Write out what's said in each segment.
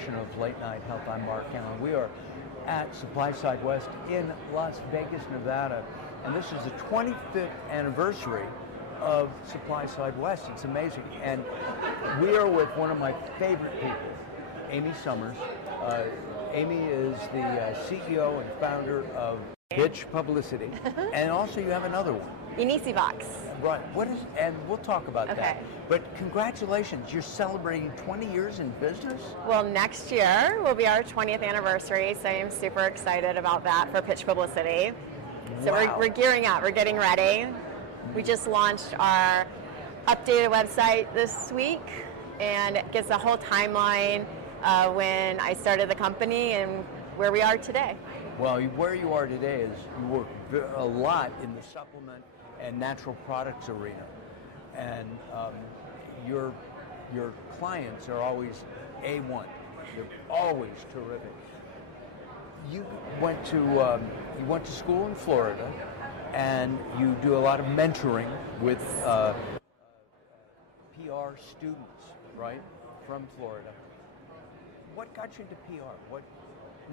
edition of Late Night Health. I'm Mark Alyn. We are at Supply Side West in Las Vegas, Nevada, and this is the 25th anniversary of Supply Side West. It's amazing, and we are with one of my favorite people, Amy Summers. Amy is the CEO and founder of Pitch Publicity, and also you have another one. Unicivox. Right. What is? And we'll talk about that. But congratulations, you're celebrating 20 years in business? Well, next year will be our 20th anniversary, so I'm super excited about that for Pitch Publicity. So Wow. we're gearing up, we're getting ready. We just launched our updated website this week, and it gives a whole timeline when I started the company and where we are today. Well, where you are today is you work a lot in the supplement and natural products arena, and your clients are always A1. They're always terrific. You went to school in Florida, and you do a lot of mentoring with PR students, right, from Florida. What got you into PR? What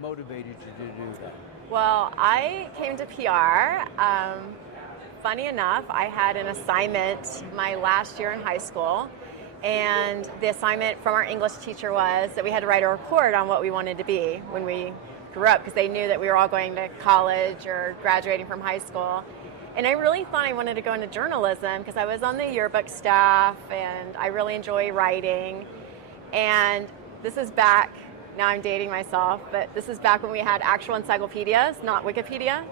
motivated you to do that? Well, I came to PR. Funny enough, I had an assignment my last year in high school, and the assignment from our English teacher was that we had to write a report on what we wanted to be when we grew up, because they knew that we were all going to college or graduating from high school. And I really thought I wanted to go into journalism because I was on the yearbook staff and I really enjoy writing. And this is back, now I'm dating myself, but this is back when we had actual encyclopedias, not Wikipedia.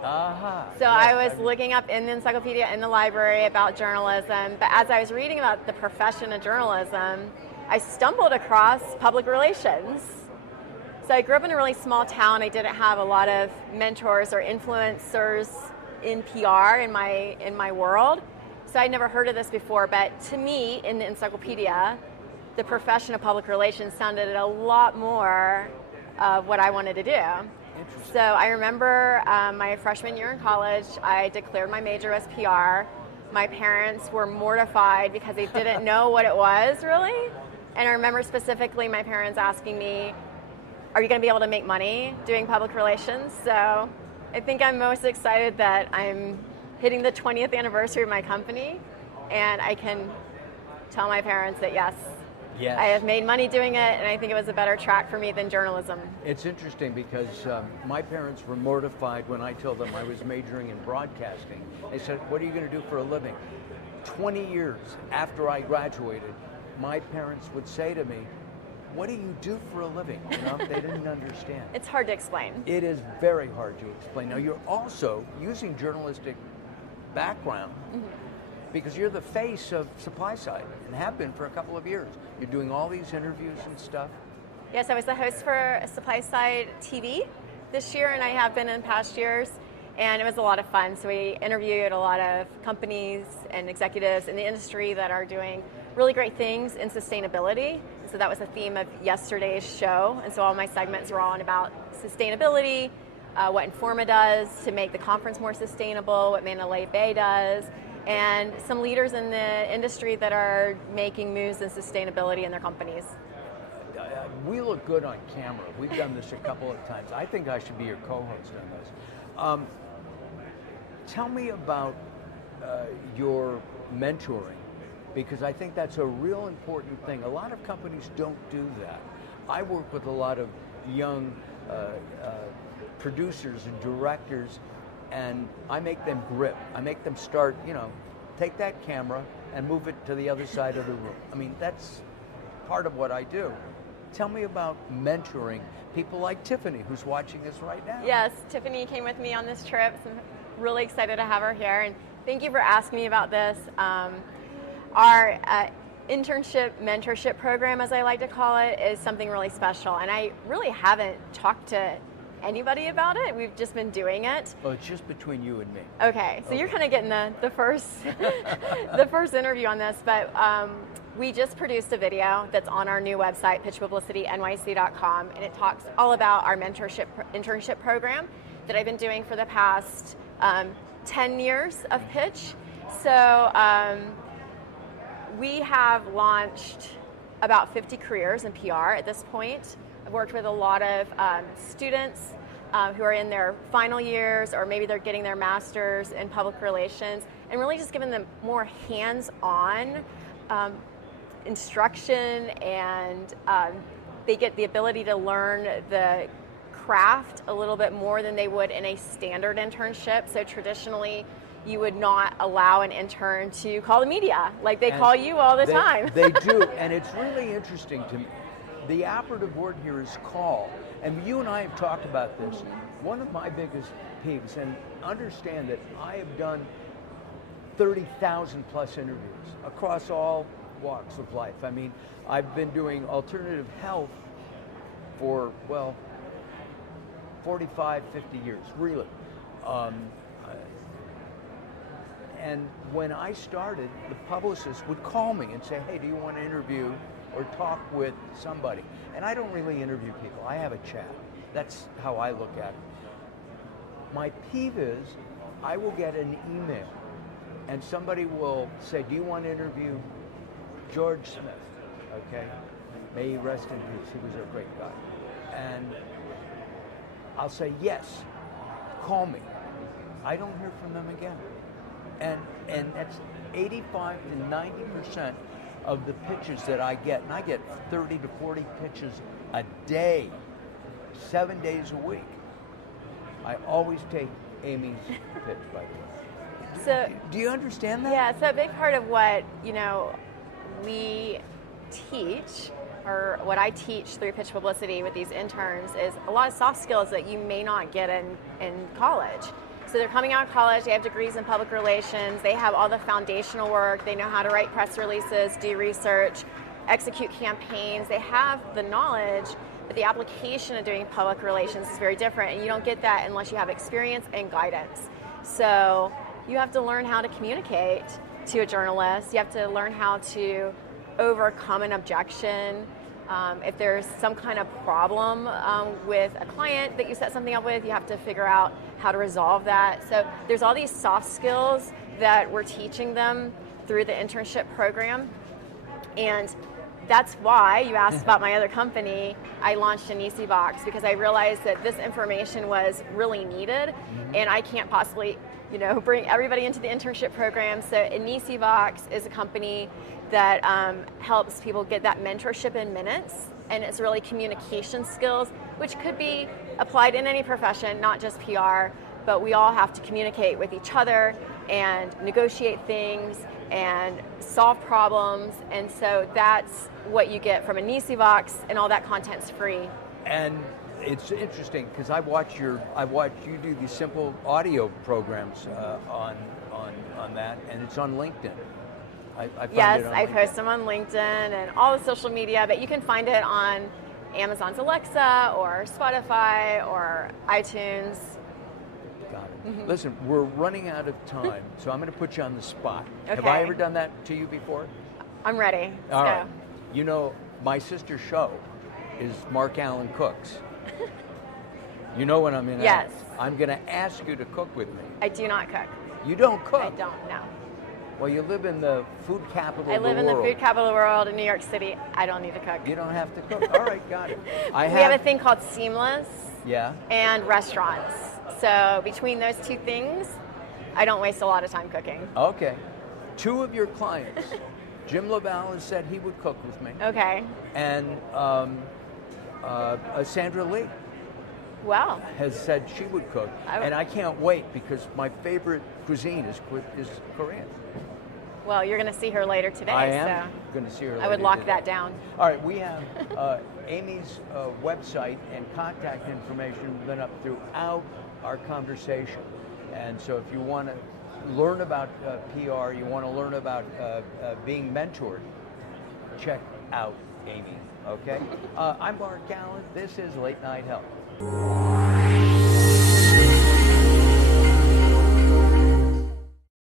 So I was looking up in the encyclopedia in the library about journalism, but as I was reading about the profession of journalism, I stumbled across public relations. So I grew up in a really small town. I didn't have a lot of mentors or influencers in PR in my world. So I'd never heard of this before, but to me, in the encyclopedia, the profession of public relations sounded a lot more of what I wanted to do. So I remember my freshman year in college, I declared my major as PR. My parents were mortified because they didn't know what it was really. And I remember specifically my parents asking me, are you going to be able to make money doing public relations? So I think I'm most excited that I'm hitting the 20th anniversary of my company, and I can tell my parents that yes, I have made money doing it, and I think it was a better track for me than journalism. It's interesting because my parents were mortified when I told them I was majoring in broadcasting. They said, what are you going to do for a living? 20 years after I graduated, my parents would say to me, what do you do for a living? You know, they didn't understand. It's hard to explain. It is very hard to explain. Now, you're also using journalistic background because you're the face of Supply Side and have been for a couple of years. You're doing all these interviews and stuff. Yes, I was the host for Supply Side TV this year, and I have been in past years, and it was a lot of fun. So we interviewed a lot of companies and executives in the industry that are doing really great things in sustainability. So that was the theme of yesterday's show, and so all my segments were on about sustainability, what Informa does to make the conference more sustainable, what Mandalay Bay does, and some leaders in the industry that are making moves in sustainability in their companies. We look good on camera. We've done this a couple of times. I think I should be your co-host on this. Tell me about your mentoring, because I think that's a real important thing. A lot of companies don't do that. I work with a lot of young producers and directors, and I make them grip. I make them start, take that camera and move it to the other side of the room. I mean, that's part of what I do. Tell me about mentoring people like Tiffany, who's watching this right now. Yes, Tiffany came with me on this trip, so I'm really excited to have her here, and thank you for asking me about this. Our internship mentorship program, as I like to call it, is something really special, and I really haven't talked to anybody about it. We've just been doing it. Oh, it's just between you and me. Okay, so you're kind of getting the first the first interview on this, but we just produced a video that's on our new website, pitchpublicitynyc.com, and it talks all about our internship program that I've been doing for the past 10 years of pitch. So we have launched about 50 careers in PR at this point. I've worked with a lot of students who are in their final years, or maybe they're getting their master's in public relations, and really just giving them more hands-on instruction, and they get the ability to learn the craft a little bit more than they would in a standard internship. So traditionally, you would not allow an intern to call the media like they call you all the time. They do, and it's really interesting to me. The operative word here is call. And you and I have talked about this. One of my biggest peeves, and understand that I have done 30,000 plus interviews across all walks of life. I mean, I've been doing alternative health for, well, 45, 50 years, really. And when I started, the publicist would call me and say, hey, do you want to interview or talk with somebody? And I don't really interview people. I have a chat. That's how I look at it. My peeve is I will get an email and somebody will say, do you want to interview George Smith? Okay? May he rest in peace. He was a great guy. And I'll say, yes, call me. I don't hear from them again. And that's 85 to 90% of the pitches that I get, and I get 30 to 40 pitches a day, 7 days a week. I always take Amy's pitch, by the way. So, do you understand that? Yeah, so a big part of what, we teach, or what I teach through pitch publicity with these interns, is a lot of soft skills that you may not get in college. So they're coming out of college, they have degrees in public relations, they have all the foundational work, they know how to write press releases, do research, execute campaigns, they have the knowledge, but the application of doing public relations is very different, and you don't get that unless you have experience and guidance. So you have to learn how to communicate to a journalist, you have to learn how to overcome an objection. If there's some kind of problem with a client that you set something up with, you have to figure out how to resolve that. So there's all these soft skills that we're teaching them through the internship program. And that's why you asked about my other company. I launched an EC Box because I realized that this information was really needed, and I can't possibly bring everybody into the internship program. So an EC Box is a company that helps people get that mentorship in minutes, and it's really communication skills, which could be applied in any profession, not just PR, but we all have to communicate with each other and negotiate things and solve problems, and so that's what you get from an EC Box, and all that content's free. And it's interesting because I watch you do these simple audio programs on that, and it's on LinkedIn. I post them on LinkedIn and all the social media, but you can find it on Amazon's Alexa or Spotify or iTunes. Got it. Listen, we're running out of time, so I'm going to put you on the spot. Okay. Have I ever done that to you before? I'm ready. All right. My sister's show is Mark Alyn Cooks. You know what I'm in? Yes. I'm going to ask you to cook with me. I do not cook. You don't cook? I don't, no. Well, you live in the food capital of the world. I live in the food capital of the world in New York City. I don't need to cook. You don't have to cook. All right, got it. We have a thing called Seamless. Yeah. And restaurants. So between those two things, I don't waste a lot of time cooking. Okay. Two of your clients, Jim LaValle has said he would cook with me. Okay. And Sandra Lee. Wow. Has said she would cook. And I can't wait because my favorite cuisine is Korean. Well, you're going to see her later today. I am going to see her later. I would lock today. that down. All right, we have Amy's website and contact information been up throughout our conversation. And so if you want to learn about PR, you want to learn about being mentored, check out Amy, okay? I'm Mark Alyn. This is Late Night Health.